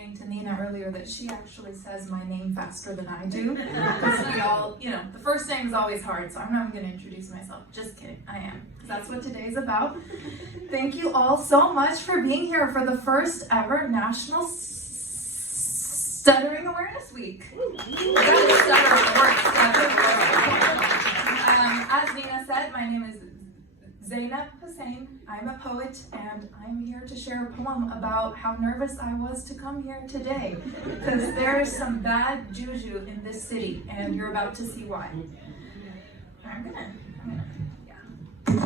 saying to Nina earlier that she actually says my name faster than I do. Because we all, the first name is always hard, so I'm not going to introduce myself. Just kidding, I am. Because that's what today's about. Thank you all so much for being here for the first ever National Stuttering Awareness Week. As Nina said, my name is Zainab Hussain. I'm a poet, and I'm here to share a poem about how nervous I was to come here today, because there's some bad juju in this city, and you're about to see why. I'm gonna, Sorry.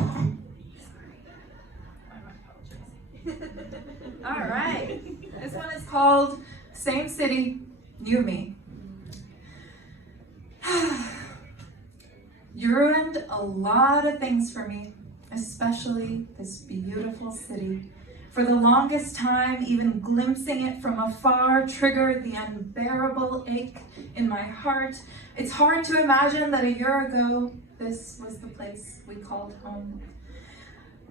I'm apologizing. All right. This one is called Same City, New Me. You ruined a lot of things for me, especially this beautiful city. For the longest time, even glimpsing it from afar triggered the unbearable ache in my heart. It's hard to imagine that a year ago, this was the place we called home.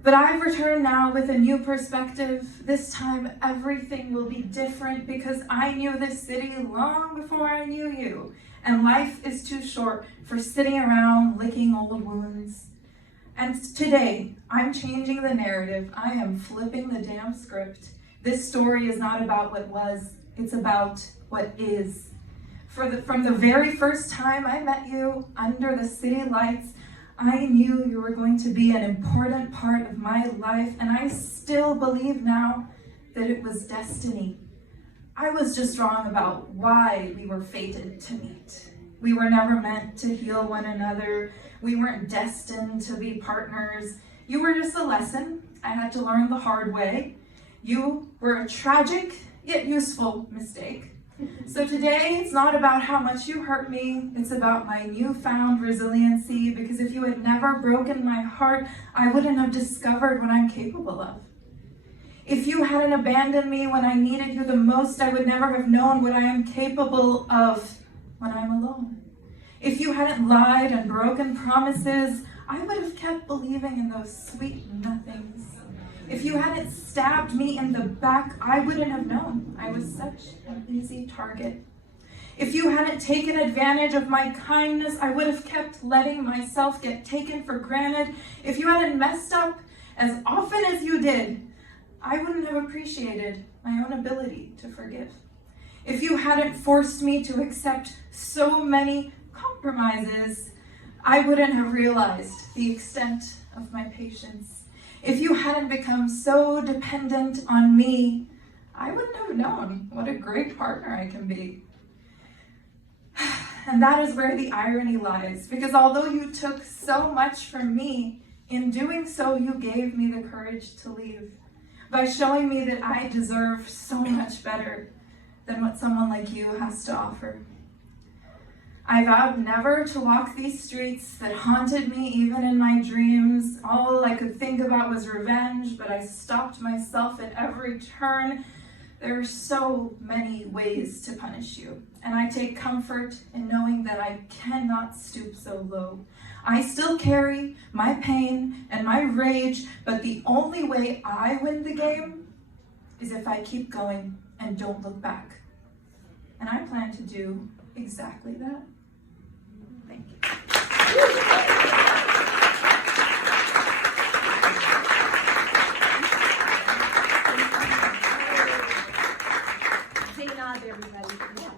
But I've returned now with a new perspective. This time, everything will be different because I knew this city long before I knew you. And life is too short for sitting around licking old wounds. And today, I'm changing the narrative. I am flipping the damn script. This story is not about what was, it's about what is. From the very first time I met you under the city lights, I knew you were going to be an important part of my life, and I still believe now that it was destiny. I was just wrong about why we were fated to meet. We were never meant to heal one another. We weren't destined to be partners. You were just a lesson I had to learn the hard way. You were a tragic yet useful mistake. So today, it's not about how much you hurt me. It's about my newfound resiliency, because if you had never broken my heart, I wouldn't have discovered what I'm capable of. If you hadn't abandoned me when I needed you the most, I would never have known what I am capable of when I'm alone. If you hadn't lied and broken promises, I would have kept believing in those sweet nothings. If you hadn't stabbed me in the back, I wouldn't have known I was such an easy target. If you hadn't taken advantage of my kindness, I would have kept letting myself get taken for granted. If you hadn't messed up as often as you did, I wouldn't have appreciated my own ability to forgive. If you hadn't forced me to accept so many compromises, I wouldn't have realized the extent of my patience. If you hadn't become so dependent on me, I wouldn't have known what a great partner I can be. And that is where the irony lies, because although you took so much from me, in doing so, you gave me the courage to leave by showing me that I deserve so much better than what someone like you has to offer. I vowed never to walk these streets that haunted me even in my dreams. All I could think about was revenge, but I stopped myself at every turn. There are so many ways to punish you, and I take comfort in knowing that I cannot stoop so low. I still carry my pain and my rage, but the only way I win the game is if I keep going and don't look back. And I plan to do exactly that. Thank you. Zainab, everybody. Yeah.